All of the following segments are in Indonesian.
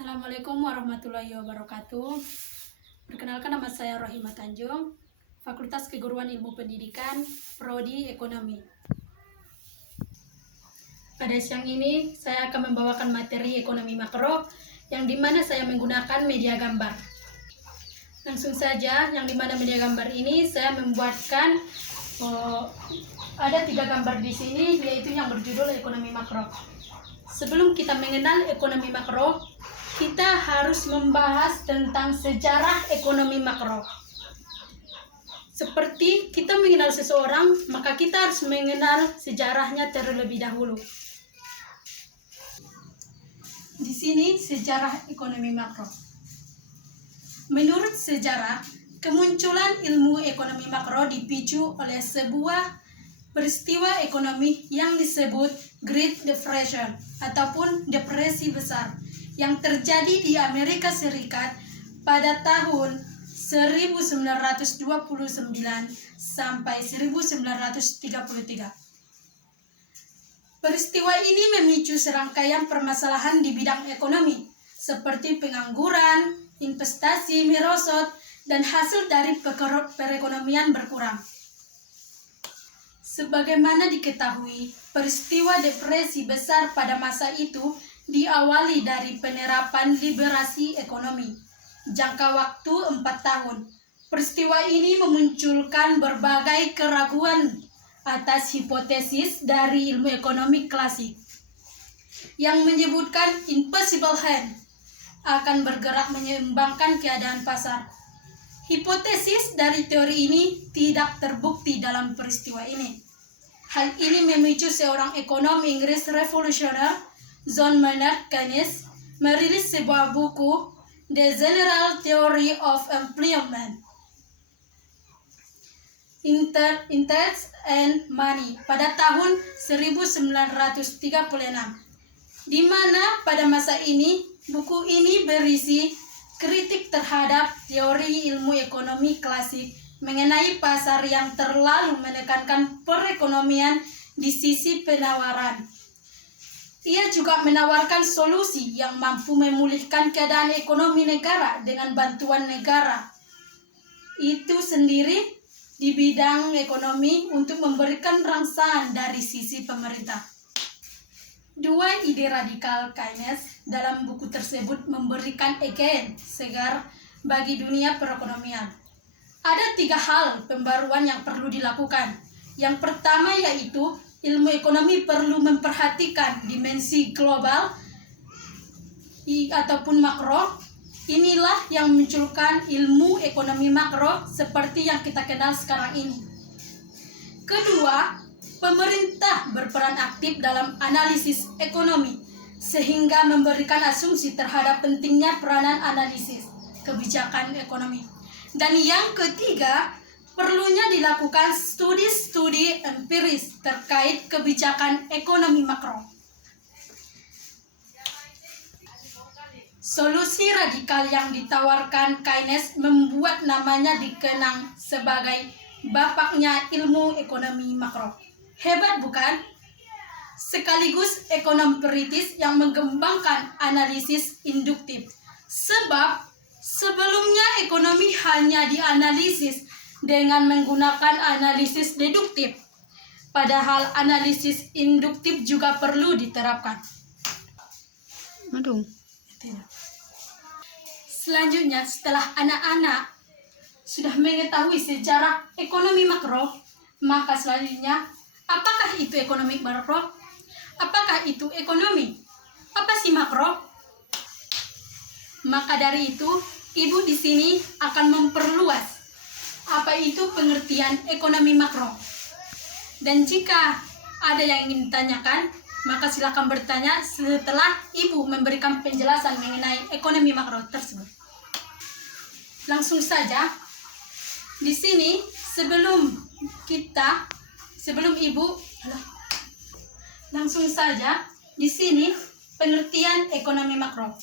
Assalamualaikum warahmatullahi wabarakatuh. Perkenalkan, nama saya Rohimah Tanjung, Fakultas Keguruan Ilmu Pendidikan, Prodi Ekonomi. Pada siang ini, saya akan membawakan materi ekonomi makro, yang dimana saya menggunakan media gambar. Langsung saja, yang dimana media gambar ini saya membuatkan ada 3 gambar di sini, yaitu yang berjudul ekonomi makro. Sebelum kita mengenal ekonomi makro, kita harus membahas tentang sejarah ekonomi makro. Seperti kita mengenal seseorang, maka kita harus mengenal sejarahnya terlebih dahulu. Di sini sejarah ekonomi makro. Menurut sejarah, kemunculan ilmu ekonomi makro dipicu oleh sebuah peristiwa ekonomi yang disebut Great Depression ataupun depresi besar yang terjadi di Amerika Serikat pada tahun 1929 sampai 1933. Peristiwa ini memicu serangkaian permasalahan di bidang ekonomi, seperti pengangguran, investasi merosot, dan hasil dari perekonomian berkurang. Sebagaimana diketahui, peristiwa depresi besar pada masa itu diawali dari penerapan liberasi ekonomi jangka waktu 4 tahun. Peristiwa ini memunculkan berbagai keraguan atas hipotesis dari ilmu ekonomi klasik yang menyebutkan invisible hand akan bergerak menyeimbangkan keadaan pasar. Hipotesis dari teori ini tidak terbukti dalam peristiwa ini. Hal ini memicu seorang ekonom Inggris revolusioner, John Maynard Keynes, merilis sebuah buku, The General Theory of Employment, Interest and Money pada tahun 1936, di mana pada masa ini buku ini berisi kritik terhadap teori ilmu ekonomi klasik mengenai pasar yang terlalu menekankan perekonomian di sisi penawaran. Ia juga menawarkan solusi yang mampu memulihkan keadaan ekonomi negara dengan bantuan negara itu sendiri di bidang ekonomi untuk memberikan rangsangan dari sisi pemerintah. 2 ide radikal Keynes dalam buku tersebut memberikan again segar bagi dunia perekonomian. Ada 3 hal pembaruan yang perlu dilakukan. Yang pertama yaitu ilmu ekonomi perlu memperhatikan dimensi global ataupun makro. Inilah yang memunculkan ilmu ekonomi makro seperti yang kita kenal sekarang ini. Kedua, pemerintah berperan aktif dalam analisis ekonomi sehingga memberikan asumsi terhadap pentingnya peranan analisis kebijakan ekonomi. Dan yang ketiga, perlunya dilakukan studi-studi empiris terkait kebijakan ekonomi makro. Solusi radikal yang ditawarkan Keynes membuat namanya dikenang sebagai bapaknya ilmu ekonomi makro. Hebat bukan? Sekaligus ekonom kritis yang mengembangkan analisis induktif. Sebab sebelumnya ekonomi hanya dianalisis dengan menggunakan analisis deduktif. Padahal analisis induktif juga perlu diterapkan. Selanjutnya, setelah anak-anak sudah mengetahui sejarah ekonomi makro, maka selanjutnya, apakah itu ekonomi makro? Apakah itu ekonomi? Apa sih makro? Maka dari itu, Ibu di sini akan memperluas apa itu pengertian ekonomi makro. Dan jika ada yang ingin ditanyakan, maka silakan bertanya setelah Ibu memberikan penjelasan mengenai ekonomi makro tersebut. Langsung saja, di sini langsung saja di sini pengertian ekonomi makro.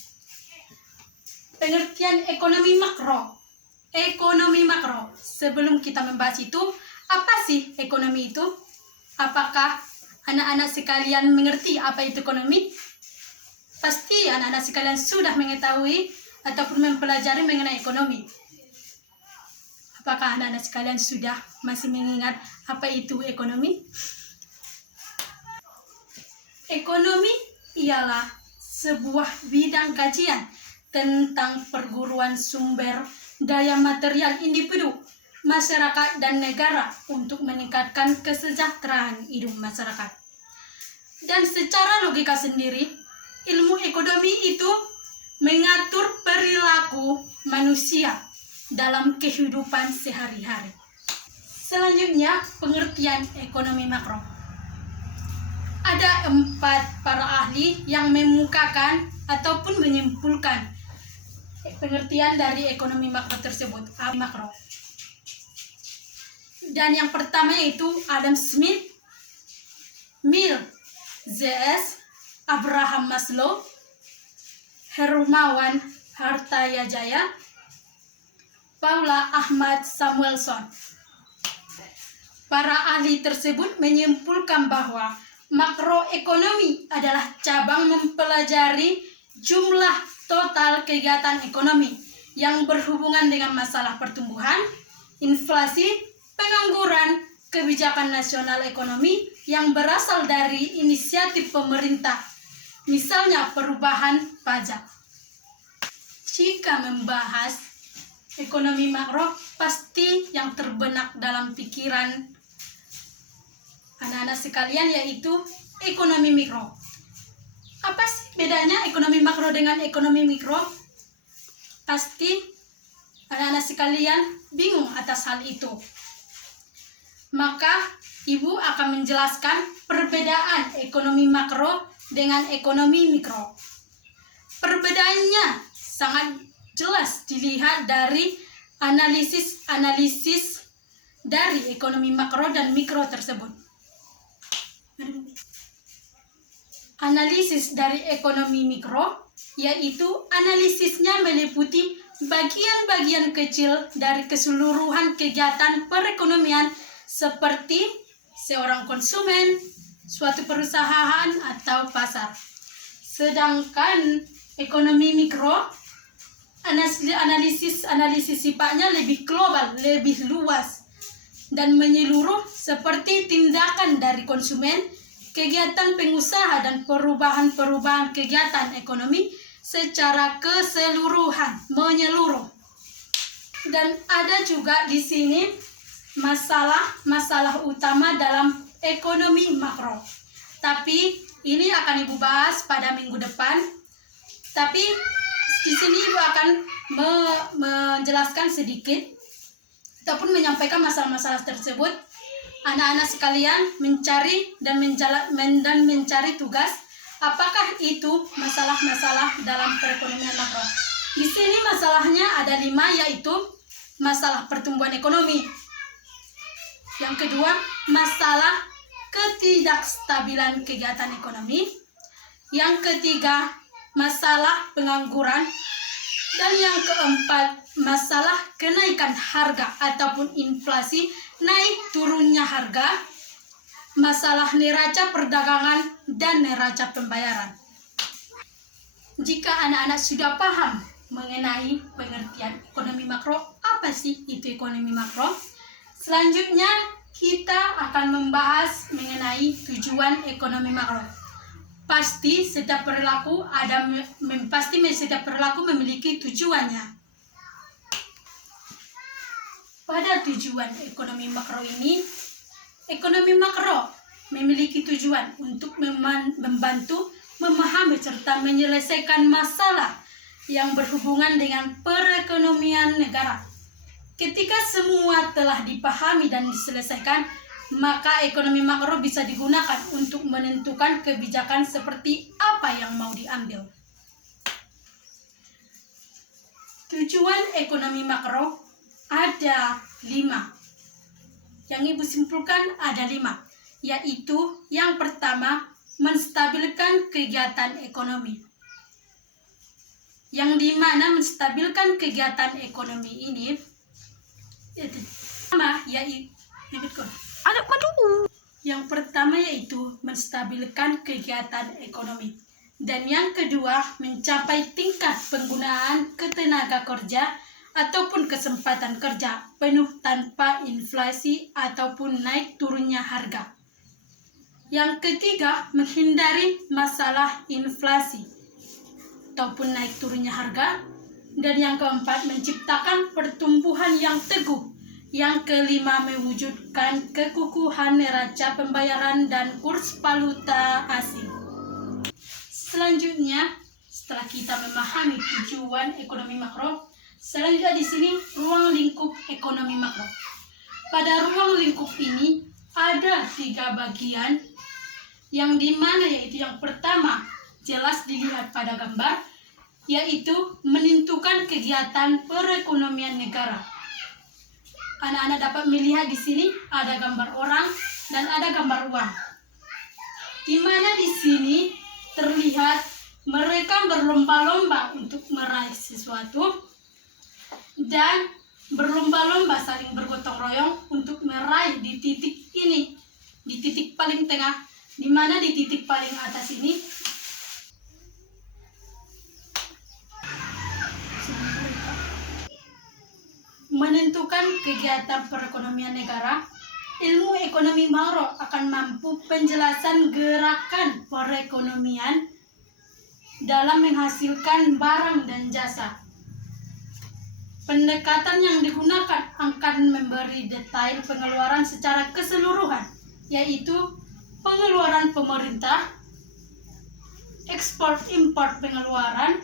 Pengertian ekonomi makro. Ekonomi makro. Sebelum kita membahas itu, apa sih ekonomi itu? Apakah anak-anak sekalian mengerti apa itu ekonomi? Pasti anak-anak sekalian sudah mengetahui ataupun mempelajari mengenai ekonomi. Apakah anak-anak sekalian sudah masih mengingat apa itu ekonomi? Ekonomi ialah sebuah bidang kajian tentang perguruan sumber daya material individu, masyarakat, dan negara untuk meningkatkan kesejahteraan hidup masyarakat. Dan secara logika sendiri, ilmu ekonomi itu mengatur perilaku manusia dalam kehidupan sehari-hari. Selanjutnya, pengertian ekonomi makro. Ada 4 para ahli yang memukakan ataupun menyimpulkan pengertian dari ekonomi makro tersebut. Makro. Dan yang pertama yaitu Adam Smith, Mill Z.S., Abraham Maslow, Hermawan Hartayajaya, Paula Ahmad Samuelson. Para ahli tersebut menyimpulkan bahwa makroekonomi adalah cabang mempelajari jumlah total kegiatan ekonomi yang berhubungan dengan masalah pertumbuhan, inflasi, pengangguran, kebijakan nasional ekonomi yang berasal dari inisiatif pemerintah, misalnya perubahan pajak. Jika membahas ekonomi makro, pasti yang terbenak dalam pikiran anak-anak sekalian yaitu ekonomi mikro. Apa sih bedanya ekonomi makro dengan ekonomi mikro? Pasti anak-anak sekalian bingung atas hal itu. Maka Ibu akan menjelaskan perbedaan ekonomi makro dengan ekonomi mikro. Perbedaannya sangat jelas dilihat dari analisis dari ekonomi makro dan mikro tersebut. Analisis dari ekonomi mikro yaitu analisisnya meliputi bagian-bagian kecil dari keseluruhan kegiatan perekonomian seperti seorang konsumen, suatu perusahaan atau pasar. Sedangkan ekonomi mikro analisis sifatnya lebih global, lebih luas dan menyeluruh seperti tindakan dari konsumen, kegiatan pengusaha dan perubahan-perubahan kegiatan ekonomi secara keseluruhan, menyeluruh. Dan ada juga di sini masalah utama dalam ekonomi makro. Tapi ini akan Ibu bahas pada minggu depan. Tapi di sini Ibu akan menjelaskan sedikit ataupun menyampaikan masalah-masalah tersebut. Anak-anak sekalian mencari dan mencari tugas apakah itu masalah-masalah dalam perekonomian makro. Di sini masalahnya ada 5, yaitu masalah pertumbuhan ekonomi. Yang kedua, masalah ketidakstabilan kegiatan ekonomi. Yang ketiga, masalah pengangguran. Dan yang keempat, masalah kenaikan harga ataupun inflasi, naik turunnya harga, masalah neraca perdagangan dan neraca pembayaran. Jika anak-anak sudah paham mengenai pengertian ekonomi makro, apa sih itu ekonomi makro? Selanjutnya kita akan membahas mengenai tujuan ekonomi makro. Pasti setiap perilaku setiap perilaku memiliki tujuannya. Pada tujuan ekonomi makro ini, ekonomi makro memiliki tujuan untuk membantu memahami serta menyelesaikan masalah yang berhubungan dengan perekonomian negara. Ketika semua telah dipahami dan diselesaikan, maka ekonomi makro bisa digunakan untuk menentukan kebijakan seperti apa yang mau diambil. Tujuan ekonomi makro ada 5. Yang Ibu simpulkan ada 5, yaitu yang pertama, menstabilkan kegiatan ekonomi. Yang dimana menstabilkan kegiatan ekonomi ini yang pertama yaitu menstabilkan kegiatan ekonomi. Dan yang kedua, mencapai tingkat penggunaan ketenaga kerja ataupun kesempatan kerja penuh tanpa inflasi ataupun naik turunnya harga. Yang ketiga, menghindari masalah inflasi ataupun naik turunnya harga. Dan yang keempat, menciptakan pertumbuhan yang teguh. Yang kelima, mewujudkan kekukuhan neraca pembayaran dan kurs valuta asing. Selanjutnya, setelah kita memahami tujuan ekonomi makro, selanjutnya di sini ruang lingkup ekonomi makro. Pada ruang lingkup ini ada 3 bagian, yang dimana yaitu yang pertama jelas dilihat pada gambar, yaitu menentukan kegiatan perekonomian negara. Anak-anak dapat melihat di sini ada gambar orang dan ada gambar uang, di mana di sini terlihat mereka berlomba-lomba untuk meraih sesuatu dan berlomba-lomba saling bergotong royong untuk meraih di titik ini, di titik paling tengah, di mana di titik paling atas ini menentukan kegiatan perekonomian negara. Ilmu ekonomi makro akan mampu penjelasan gerakan perekonomian dalam menghasilkan barang dan jasa. Pendekatan yang digunakan akan memberi detail pengeluaran secara keseluruhan, yaitu pengeluaran pemerintah, ekspor-impor pengeluaran,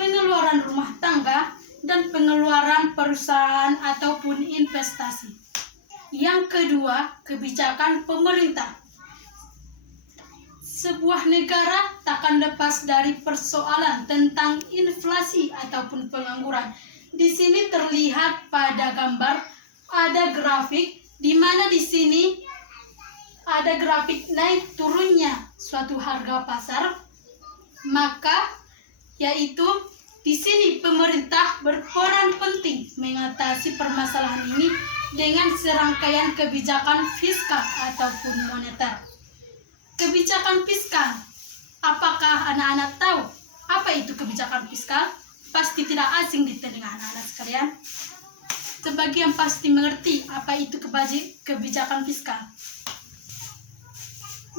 pengeluaran rumah tangga, dan pengeluaran perusahaan ataupun investasi. Yang kedua, kebijakan pemerintah. Sebuah negara takkan lepas dari persoalan tentang inflasi ataupun pengangguran. Di sini terlihat pada gambar ada grafik, di mana di sini ada grafik naik turunnya suatu harga pasar. Maka yaitu di sini pemerintah berperan penting mengatasi permasalahan ini dengan serangkaian kebijakan fiskal ataupun moneter. Kebijakan fiskal, apakah anak-anak tahu apa itu kebijakan fiskal? Pasti tidak asing di telinga anak-anak sekalian. Sebagian pasti mengerti apa itu kebijakan fiskal.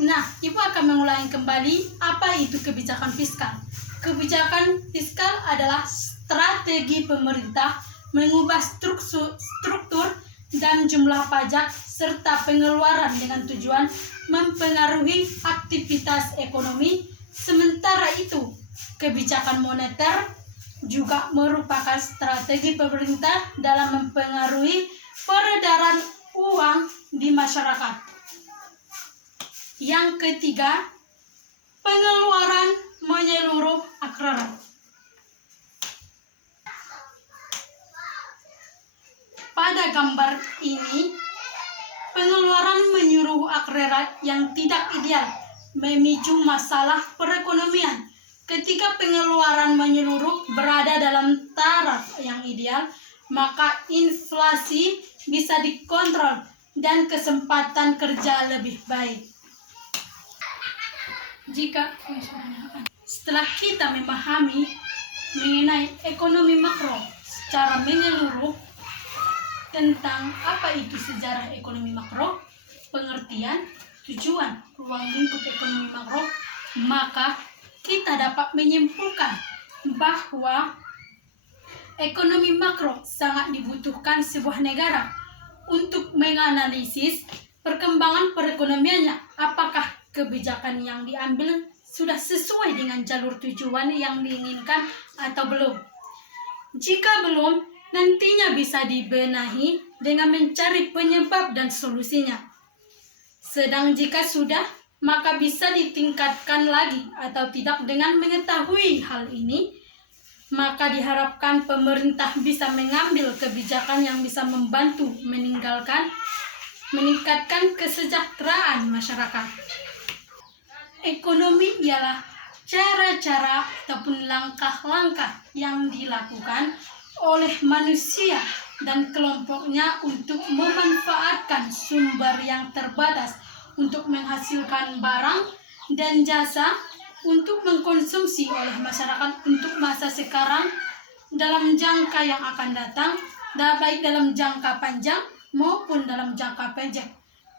Nah, Ibu akan mengulangi kembali apa itu kebijakan fiskal. Kebijakan fiskal adalah strategi pemerintah mengubah struktur dan jumlah pajak serta pengeluaran dengan tujuan mempengaruhi aktivitas ekonomi. Sementara itu, kebijakan moneter juga merupakan strategi pemerintah dalam mempengaruhi peredaran uang di masyarakat. Yang ketiga, pengeluaran menyeluruh akrerat. Pada gambar ini, pengeluaran menyeluruh akrerat yang tidak ideal memicu masalah perekonomian. Ketika pengeluaran menyeluruh berada dalam taraf yang ideal, maka inflasi bisa dikontrol dan kesempatan kerja lebih baik. Setelah kita memahami mengenai ekonomi makro secara menyeluruh, tentang apa itu sejarah ekonomi makro, pengertian, tujuan ruang lingkup ekonomi makro, maka kita dapat menyimpulkan bahwa ekonomi makro sangat dibutuhkan sebuah negara untuk menganalisis perkembangan perekonomiannya. Apakah kebijakan yang diambil sudah sesuai dengan jalur tujuan yang diinginkan atau belum? Jika belum, nantinya bisa dibenahi dengan mencari penyebab dan solusinya. Sedang jika sudah, maka bisa ditingkatkan lagi atau tidak. Dengan mengetahui hal ini, maka diharapkan pemerintah bisa mengambil kebijakan yang bisa membantu meningkatkan kesejahteraan masyarakat. Ekonomi ialah cara-cara ataupun langkah-langkah yang dilakukan oleh manusia dan kelompoknya untuk memanfaatkan sumber yang terbatas untuk menghasilkan barang dan jasa untuk mengkonsumsi oleh masyarakat untuk masa sekarang dalam jangka yang akan datang, baik dalam jangka panjang maupun dalam jangka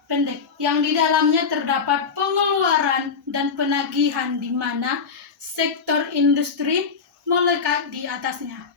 pendek, yang di dalamnya terdapat pengeluaran dan penagihan di mana sektor industri melekat di atasnya.